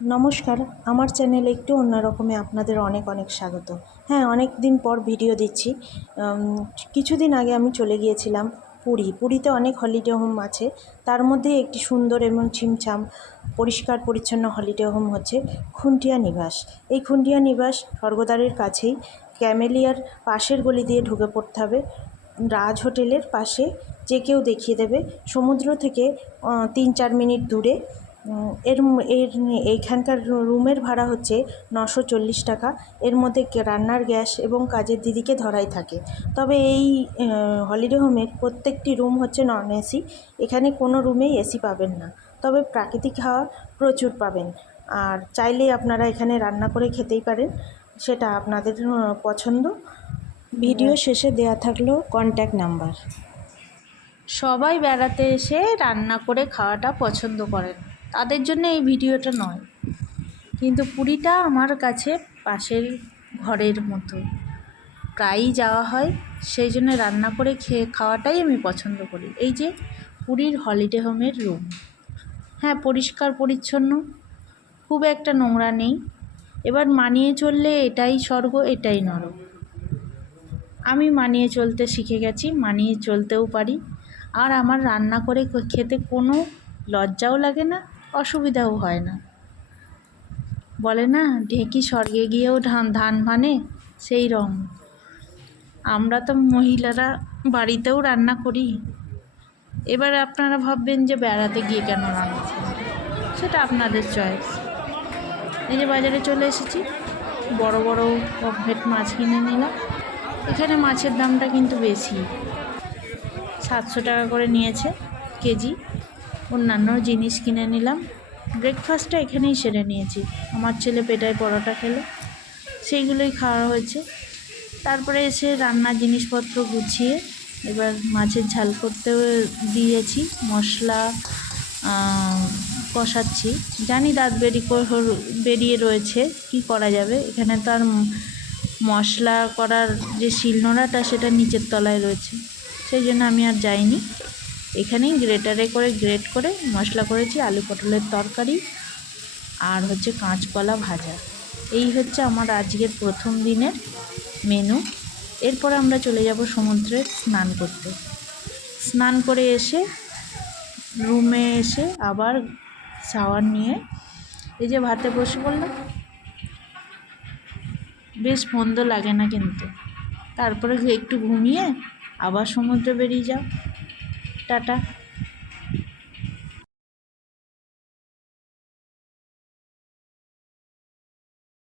নমস্কার, আমার চ্যানেলে একটু অন্যরকমে আপনাদের অনেক অনেক স্বাগত। হ্যাঁ, অনেক দিন পর ভিডিও দিচ্ছি। কিছুদিন আগে আমি চলে গিয়েছিলাম পুরীতে অনেক হলিডে হোম আছে। তার মধ্যে একটি সুন্দর এবং ছিমছাম পরিষ্কার পরিচ্ছন্ন হলিডে হোম হচ্ছে খুন্টিয়া নিবাস। এই খুন্টিয়া নিবাস স্বর্গদ্বারের কাছেই ক্যামেলিয়ার পাশের গলি দিয়ে ঢুকে পড়তে হবে। রাজ হোটেলের পাশে যে কেউ দেখিয়ে দেবে। সমুদ্র থেকে 3-4 মিনিট দূরে। এর এইখানকার রুমের ভাড়া হচ্ছে 940 টাকা। এর মধ্যে রান্নার গ্যাস এবং কাজের দিদিকে ধরাই থাকে। তবে এই হলিডে হোমের প্রত্যেকটি রুম হচ্ছে নন এসি। এখানে কোনো রুমেই এসি পাবেন না, তবে প্রাকৃতিক হাওয়া প্রচুর পাবেন। আর চাইলেই আপনারা এখানে রান্না করে খেতেই পারেন, সেটা আপনাদের পছন্দ। ভিডিও শেষে দেয়া থাকলো কন্ট্যাক্ট নাম্বার। সবাই বেড়াতে এসে রান্না করে খাওয়াটা পছন্দ করেন, তাদের জন্য এই ভিডিওটা নয়। কিন্তু পুরীটা আমার কাছে পাশের ঘরের মতো, প্রায়ই যাওয়া হয়, সেই জন্য রান্না করে খাওয়াটাই আমি পছন্দ করি। এই যে পুরীর হলিডে হোমের রুম, হ্যাঁ পরিষ্কার পরিচ্ছন্ন, খুব একটা নোংরা নেই। এবার মানিয়ে চললে এটাই স্বর্গ এটাই নরক। আমি মানিয়ে চলতে শিখে গেছি, মানিয়ে চলতেও পারি। আর আমার রান্না করে খেতে কোনো লজ্জাও লাগে না, অসুবিধাও হয় না। বলে না ঢেঁকি স্বর্গে গিয়েও ধান ভানে, সেই রকম আমরা তো মহিলারা বাড়িতেও রান্না করি। এবার আপনারা ভাববেন যে বেড়াতে গিয়ে কেন রান্না করি, সেটা আপনাদের চয়েস। এই যে বাজারে চলে এসেছি, বড় বড় পমফ্রেট মাছ কিনে নিলাম। এখানে মাছের দামটা কিন্তু বেশি, 700 টাকা করে নিয়েছে কেজি। অন্যান্য জিনিস কিনে নিলাম। ব্রেকফাস্টটা এখানেই সেরে নিয়েছি। আমার ছেলে পেটায় পরোটা খেলো, সেইগুলোই খাওয়া হয়েছে। তারপরে এসে রান্নার জিনিসপত্র গুছিয়ে এবার মাছের ঝাল করতে দিয়েছি। মশলা কষাচ্ছি। জানি দাঁত বেরিয়ে রয়েছে, কি করা যাবে। এখানে তো আর মশলা করার যে শিলনোড়াটা সেটা নিচের তলায় রয়েছে, সেই জন্য আমি আর যাইনি। এখানেই গ্রেটারে করে গ্রেট করে মশলা করেছি। আলু পটলের তরকারি আর হচ্ছে কাঁচকলা ভাজা। এই হচ্ছে আমার আজকের প্রথম দিনের মেনু। এরপর আমরা চলে যাব সমুদ্রে স্নান করতে। স্নান করে এসে রুমে এসে আবার শাওয়ার নিয়ে এই যে ভাতে বসে পড়লাম। বেশ মন্দ লাগে না কিন্তু। তারপরে একটু ঘুমিয়ে আবার সমুদ্রে বেরিয়ে যাও। টাটা।